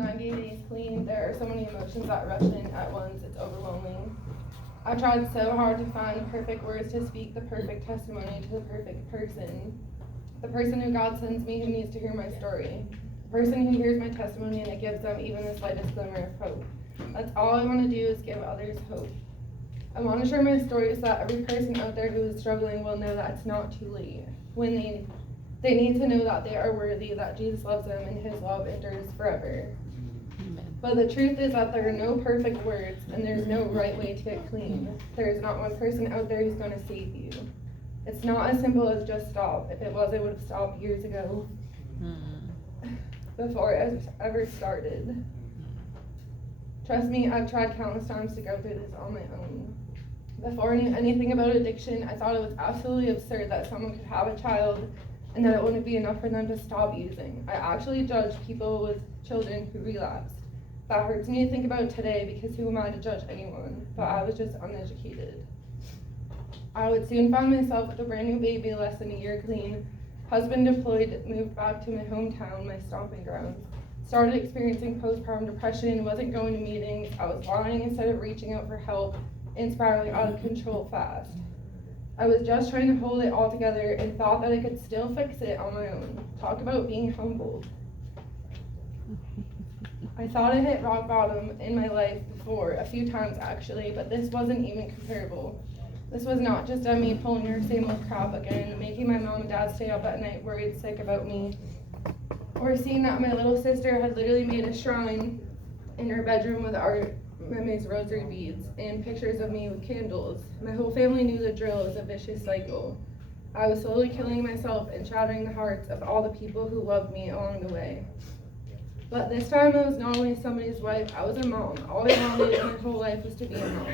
90 days clean, there are so many emotions that rush in at once, it's overwhelming. I tried so hard to find perfect words to speak the perfect testimony to the perfect person. The person who God sends me who needs to hear my story. The person who hears my testimony and it gives them even the slightest glimmer of hope. That's all I want to do is give others hope. I want to share my story so that every person out there who is struggling will know that it's not too late. When they need to know that they are worthy, that Jesus loves them, and his love endures forever. Amen. But the truth is that there are no perfect words, and there's no right way to get clean. There is not one person out there who's going to save you. It's not as simple as just stop. If it was, it would have stopped years ago, before it ever started. Trust me, I've tried countless times to go through this on my own. Before I knew anything about addiction, I thought it was absolutely absurd that someone could have a child and that it wouldn't be enough for them to stop using. I actually judged people with children who relapsed. That hurts me to think about today because who am I to judge anyone? But I was just uneducated. I would soon find myself with a brand new baby less than a year clean, husband deployed, moved back to my hometown, my stomping grounds. Started experiencing postpartum depression, wasn't going to meetings, I was lying instead of reaching out for help, and spiraling out of control fast. I was just trying to hold it all together and thought that I could still fix it on my own. Talk about being humbled. I thought I hit rock bottom in my life before, a few times actually, but this wasn't even comparable. This was not just Demi pulling her same old crap again, making my mom and dad stay up at night worried sick about me, or seeing that my little sister had literally made a shrine in her bedroom with art, Meme's rosary beads, and pictures of me with candles. My whole family knew the drill is a vicious cycle. I was slowly killing myself and shattering the hearts of all the people who loved me along the way. But this time I was not only somebody's wife, I was a mom. All I wanted in my whole life was to be a mom.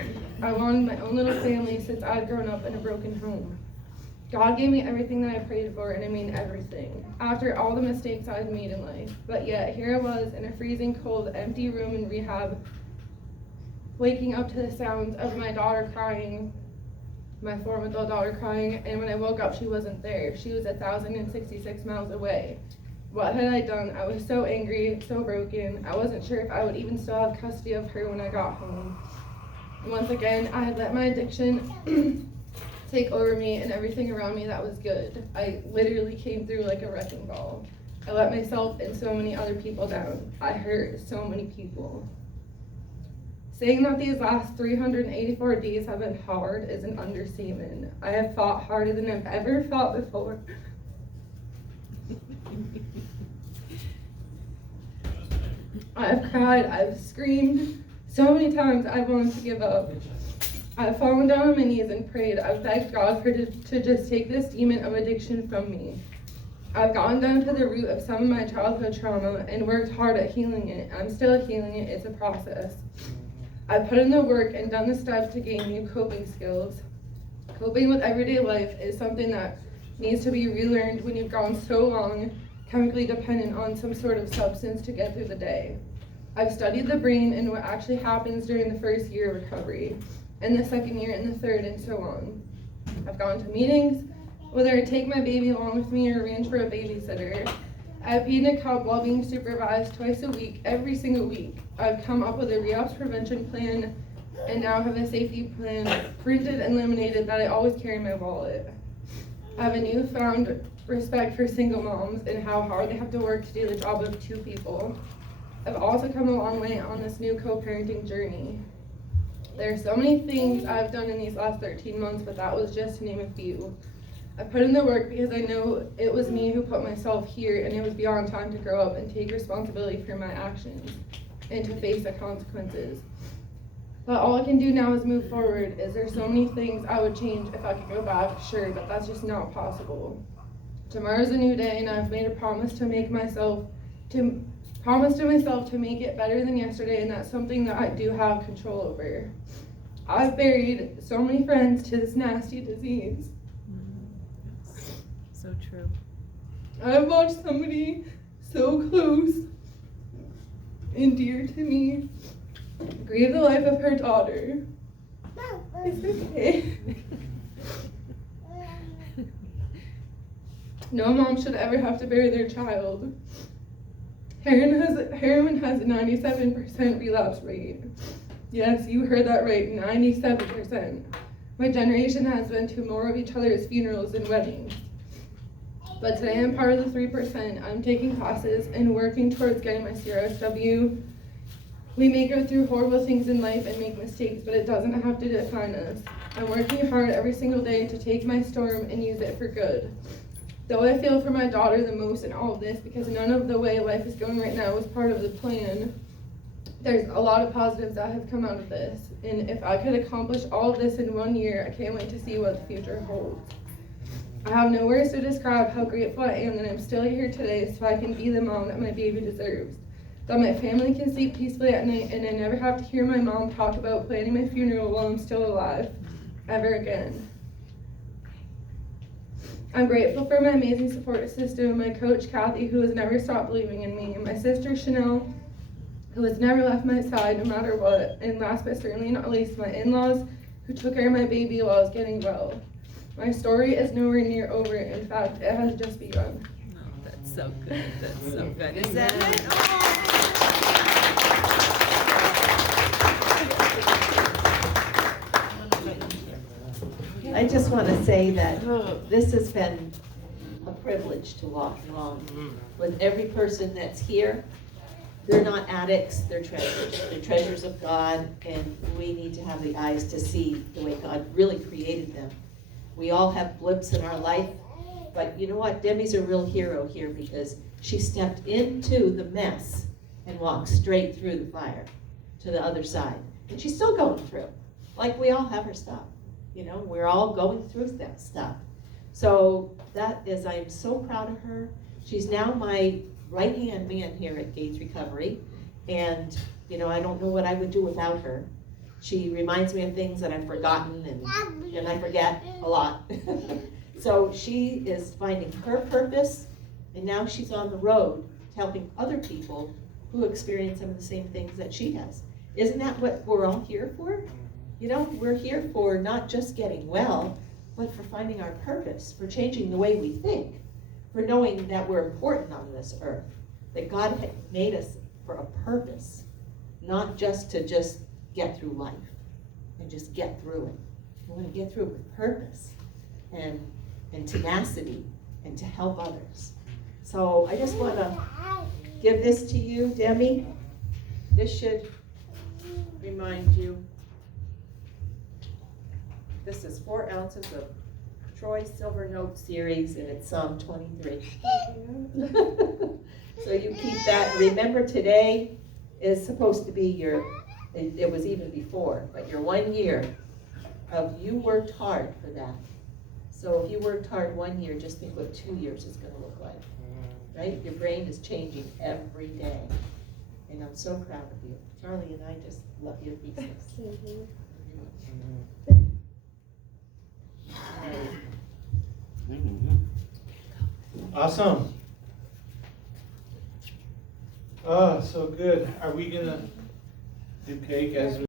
I wanted my own little family since I had grown up in a broken home. God gave me everything that I prayed for, and I mean everything, after all the mistakes I had made in life. But yet, here I was in a freezing cold, empty room in rehab, waking up to the sounds of my daughter crying, my 4-month-old daughter crying, and when I woke up, she wasn't there. She was 1,066 miles away. What had I done? I was so angry, so broken. I wasn't sure if I would even still have custody of her when I got home. Once again, I had let my addiction take over me and everything around me that was good. I literally came through like a wrecking ball. I let myself and so many other people down. I hurt so many people. Saying that these last 384 days have been hard is an understatement. I have fought harder than I've ever fought before. I've cried, I've screamed. So many times I've wanted to give up. I've fallen down on my knees and prayed. I've begged God to just take this demon of addiction from me. I've gone down to the root of some of my childhood trauma and worked hard at healing it. I'm still healing it, it's a process. I've put in the work and done the steps to gain new coping skills. Coping with everyday life is something that needs to be relearned when you've gone so long chemically dependent on some sort of substance to get through the day. I've studied the brain and what actually happens during the first year of recovery, and the second year and the third, and so on. I've gone to meetings, whether I take my baby along with me or arrange for a babysitter. I've peed in a cup while being supervised twice a week, every single week. I've come up with a relapse prevention plan and now have a safety plan printed and laminated that I always carry in my wallet. I have a newfound respect for single moms and how hard they have to work to do the job of two people. I've also come a long way on this new co-parenting journey. There are so many things I've done in these last 13 months, but that was just to name a few. I put in the work because I know it was me who put myself here, and it was beyond time to grow up and take responsibility for my actions and to face the consequences. But all I can do now is move forward. Is there so many things I would change if I could go back? Sure, but that's just not possible. Tomorrow's a new day, and I've made a promise to myself to make it better than yesterday, and that's something that I do have control over. I've buried so many friends to this nasty disease. So true. I've watched somebody so close and dear to me grieve the life of her daughter. It's okay. No mom should ever have to bury their child. Heroin has a 97% relapse rate. Yes, you heard that right, 97%. My generation has been to more of each other's funerals and weddings. But today I'm part of the 3%. I'm taking classes and working towards getting my CRSW. We may go through horrible things in life and make mistakes, but it doesn't have to define us. I'm working hard every single day to take my storm and use it for good. Though I feel for my daughter the most in all of this, because none of the way life is going right now was part of the plan, there's a lot of positives that have come out of this. And if I could accomplish all of this in 1 year, I can't wait to see what the future holds. I have no words to describe how grateful I am that I'm still here today so I can be the mom that my baby deserves. That my family can sleep peacefully at night and I never have to hear my mom talk about planning my funeral while I'm still alive, ever again. I'm grateful for my amazing support system, my coach Kathy, who has never stopped believing in me, and my sister Chanel, who has never left my side no matter what, and last but certainly not least, my in-laws, who took care of my baby while I was getting well. My story is nowhere near over. In fact, it has just begun. Oh, that's so good. That's so good. Is that it? I just want to say that this has been a privilege to walk along with every person that's here. They're not addicts, they're treasures. They're treasures of God, and we need to have the eyes to see the way God really created them. We all have blips in our life, but you know what? Demi's a real hero here because she stepped into the mess and walked straight through the fire to the other side. And she's still going through, like we all have our stuff. You know, we're all going through that stuff. So that is, I'm so proud of her. She's now my right-hand man here at Gates Recovery. And, you know, I don't know what I would do without her. She reminds me of things that I've forgotten, and I forget a lot. So she is finding her purpose, and now she's on the road helping other people who experience some of the same things that she has. Isn't that what we're all here for? You know, we're here for not just getting well, but for finding our purpose, for changing the way we think, for knowing that we're important on this earth, that God had made us for a purpose, not just to just get through life and just get through it. We want to get through it with purpose and tenacity and to help others. So I just want to give this to you, Demi. This should remind you. This is 4 ounces of Troy Silver Note Series, and it's Psalm 23. So you keep that. Remember, today is supposed to be your, it was even before, but your 1 year of you worked hard for that. So if you worked hard 1 year, just think what 2 years is going to look like, right? Your brain is changing every day, and I'm so proud of you. Charlie and I just love your pieces. Awesome. Oh, so good. Are we gonna do cake as we